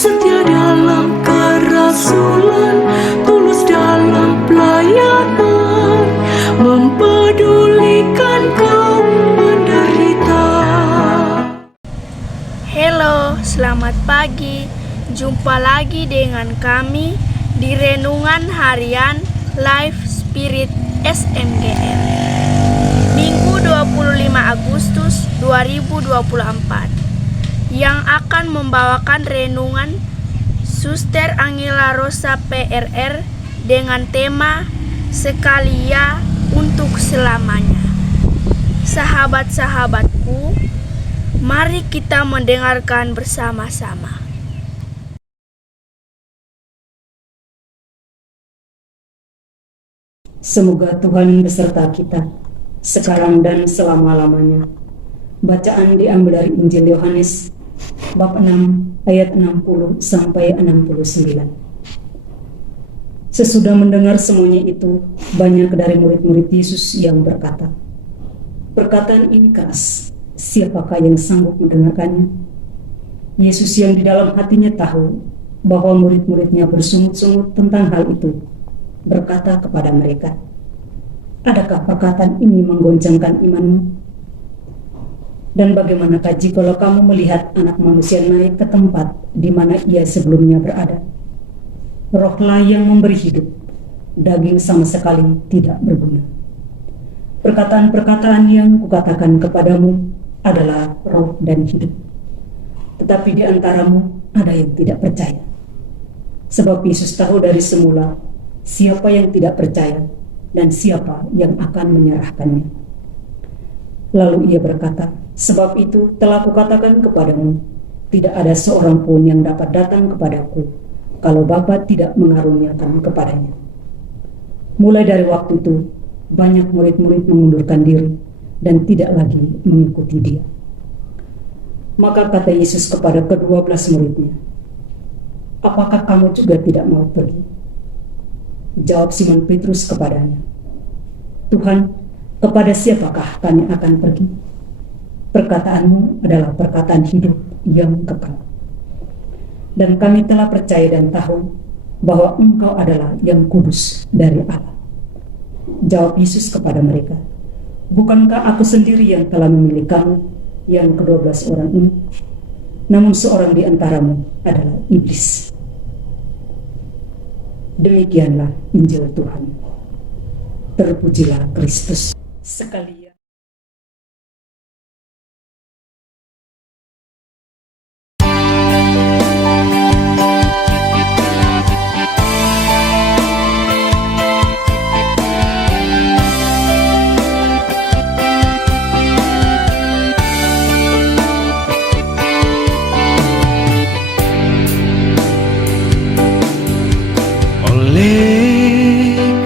setia dalam kerasulan, tulus dalam pelayanan, mempedulikan kaum menderita. Halo, selamat pagi. Jumpa lagi dengan kami di Renungan Harian Life Spirit SMGR. Minggu 25 Agustus 2024 yang akan membawakan renungan Suster Angela Rosa PRR dengan tema Sekalia untuk Selamanya. Sahabat-sahabatku, mari kita mendengarkan bersama-sama. Semoga Tuhan beserta kita, sekarang dan selama-lamanya. Bacaan diambil dari Injil Yohanes, bab 6, ayat 60 sampai 69. Sesudah mendengar semuanya itu, banyak dari murid-murid Yesus yang berkata, "Perkataan ini keras, siapakah yang sanggup mendengarkannya?" Yesus yang di dalam hatinya tahu bahwa murid-muridnya bersungut-sungut tentang hal itu, berkata kepada mereka, "Adakah perkataan ini menggoncangkan imanmu? Dan bagaimanakah jikalau kamu melihat Anak Manusia naik ke tempat di mana ia sebelumnya berada? Rohlah yang memberi hidup, daging sama sekali tidak berguna. Perkataan-perkataan yang kukatakan kepadamu adalah roh dan hidup. Tetapi di antaramu ada yang tidak percaya." Sebab Yesus tahu dari semula siapa yang tidak percaya dan siapa yang akan menyerahkannya. Lalu ia berkata, "Sebab itu telah kukatakan kepadamu, tidak ada seorang pun yang dapat datang kepadaku kalau Bapa tidak mengaruniakan kepadanya." Mulai dari waktu itu, banyak murid-murid mengundurkan diri dan tidak lagi mengikuti dia. Maka kata Yesus kepada ke-12 muridnya, "Apakah kamu juga tidak mau pergi?" Jawab Simon Petrus kepadanya, "Tuhan, kepada siapakah kami akan pergi? Perkataanmu adalah perkataan hidup yang kekal. Dan kami telah percaya dan tahu bahwa Engkau adalah yang kudus dari Allah." Jawab Yesus kepada mereka, "Bukankah aku sendiri yang telah memilih kamu, yang ke-12 orang ini? Namun seorang di antaramu adalah iblis." Demikianlah Injil Tuhan. Terpujilah Kristus. Sekalian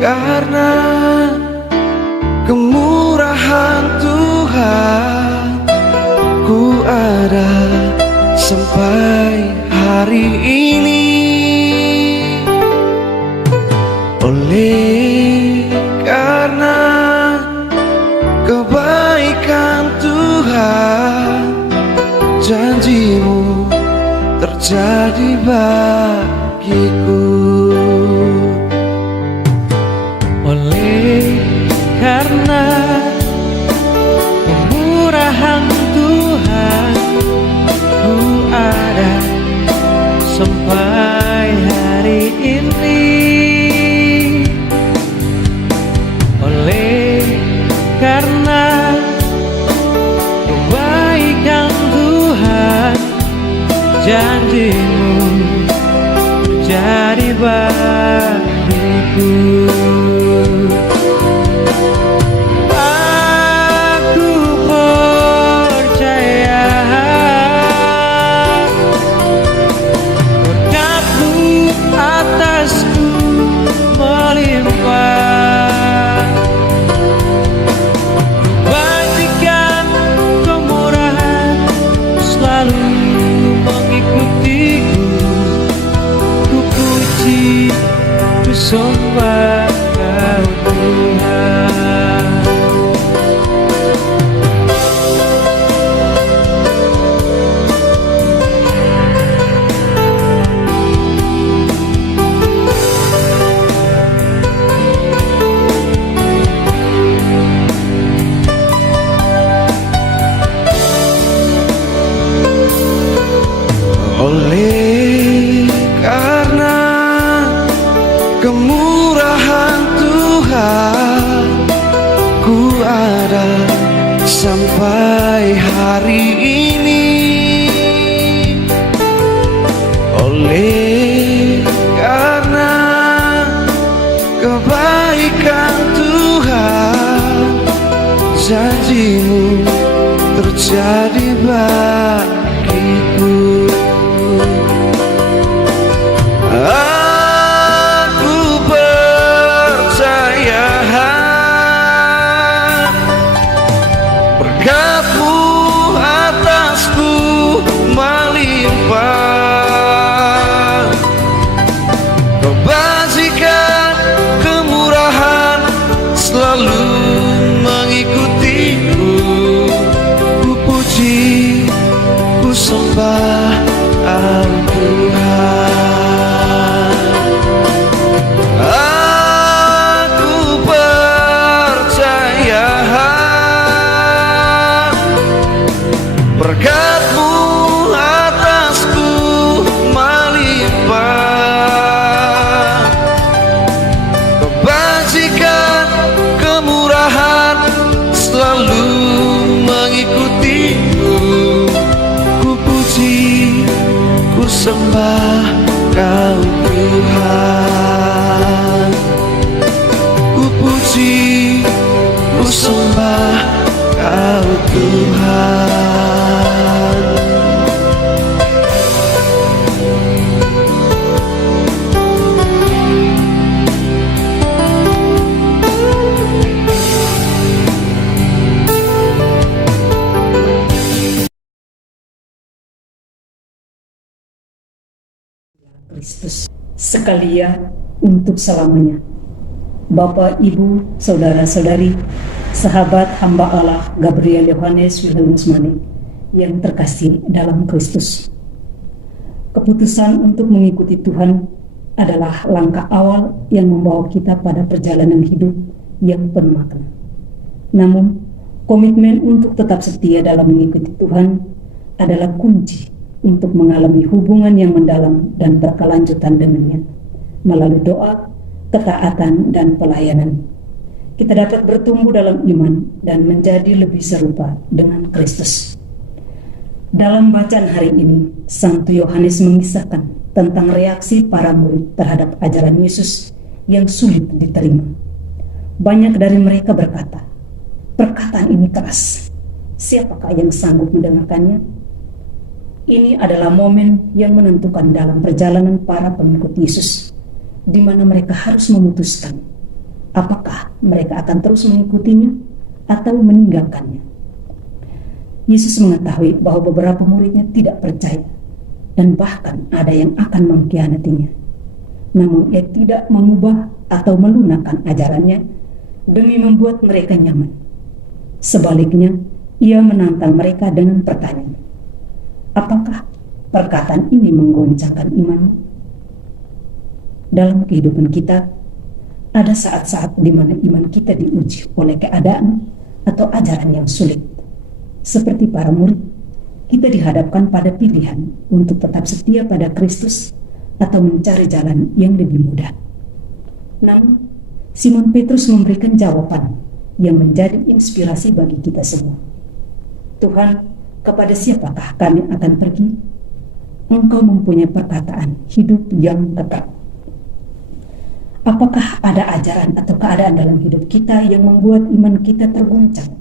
karena kemurahan Tuhan, ku ada sampai hari ini. Oleh karena kebaikan Tuhan, janjimu terjadi bagiku. Karena kemurahan Tuhan, ku ada sampai hari ini. Oleh karena kebaikan Tuhan, janjimu jadi bagiku. Sembah Kau Tuhan. janjimu terjadi bagiku. Aku percaya berkat-Mu atasku melimpah. Kebajikan, kemurahan selalu mengikutiku. Ku puji, ku sembah Engkau Tuhan. Aku percaya berkat-Mu atasku melimpah. Kebajikan, kemurahan selalu mengikutiku. Ku puji, ku sembah Kau Tuhan. Ku puji, ku sembah Kau Tuhan. Kristus sekalia untuk selamanya. Bapak, Ibu, saudara-saudari, sahabat hamba Allah Gabriel Yohanes Wilhelmus Manik yang terkasih dalam Kristus. Keputusan untuk mengikuti Tuhan adalah langkah awal yang membawa kita pada perjalanan hidup yang penuh makna. Namun, komitmen untuk tetap setia dalam mengikuti Tuhan adalah kunci untuk mengalami hubungan yang mendalam dan berkelanjutan dengannya melalui doa, ketaatan, dan pelayanan. Kita dapat bertumbuh dalam iman dan menjadi lebih serupa dengan Kristus. Dalam bacaan hari ini, Santo Yohanes mengisahkan tentang reaksi para murid terhadap ajaran Yesus yang sulit diterima. Banyak dari mereka berkata, "Perkataan ini keras. Siapakah yang sanggup mendengarkannya?" Ini adalah momen yang menentukan dalam perjalanan para pengikut Yesus, di mana mereka harus memutuskan apakah mereka akan terus mengikutinya atau meninggalkannya. Yesus mengetahui bahwa beberapa muridnya tidak percaya dan bahkan ada yang akan mengkhianatinya. Namun ia tidak mengubah atau melunakkan ajarannya demi membuat mereka nyaman. Sebaliknya, ia menantang mereka dengan pertanyaan, apakah perkataan ini menggoncangkan imanmu? Dalam kehidupan kita, ada saat-saat di mana iman kita diuji oleh keadaan atau ajaran yang sulit. Seperti para murid, kita dihadapkan pada pilihan untuk tetap setia pada Kristus atau mencari jalan yang lebih mudah. Namun, Simon Petrus memberikan jawaban yang menjadi inspirasi bagi kita semua. Tuhan, kepada siapakah kami akan pergi? Engkau mempunyai perkataan hidup yang kekal. Apakah ada ajaran atau keadaan dalam hidup kita yang membuat iman kita terguncang?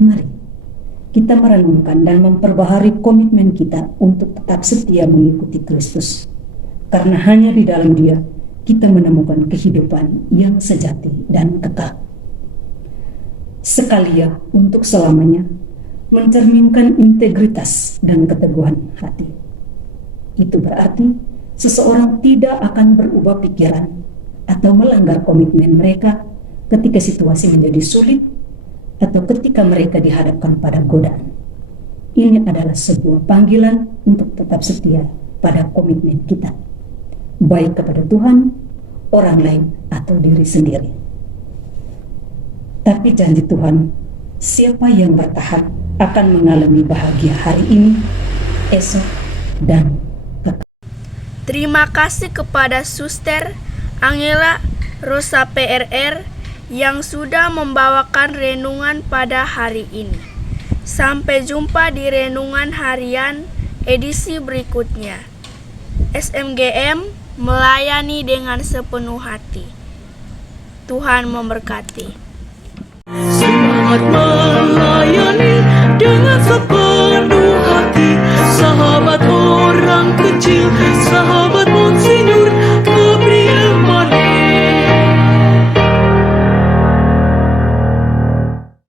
Mari kita merenungkan dan memperbaharui komitmen kita untuk tetap setia mengikuti Kristus. Karena hanya di dalam Dia kita menemukan kehidupan yang sejati dan kekal. Sekalia untuk selamanya, mencerminkan integritas dan keteguhan hati. Itu berarti seseorang tidak akan berubah pikiran atau melanggar komitmen mereka ketika situasi menjadi sulit atau ketika mereka dihadapkan pada godaan. Ini adalah sebuah panggilan untuk tetap setia pada komitmen kita, baik kepada Tuhan, orang lain, atau diri sendiri. Tapi janji Tuhan, siapa yang bertahan akan mengalami bahagia hari ini, esok, dan kekal. Terima kasih kepada Suster Angela Rosa PRR yang sudah membawakan renungan pada hari ini. Sampai jumpa di renungan harian edisi berikutnya. SMGM melayani dengan sepenuh hati. Tuhan memberkati. Semua selamat melayani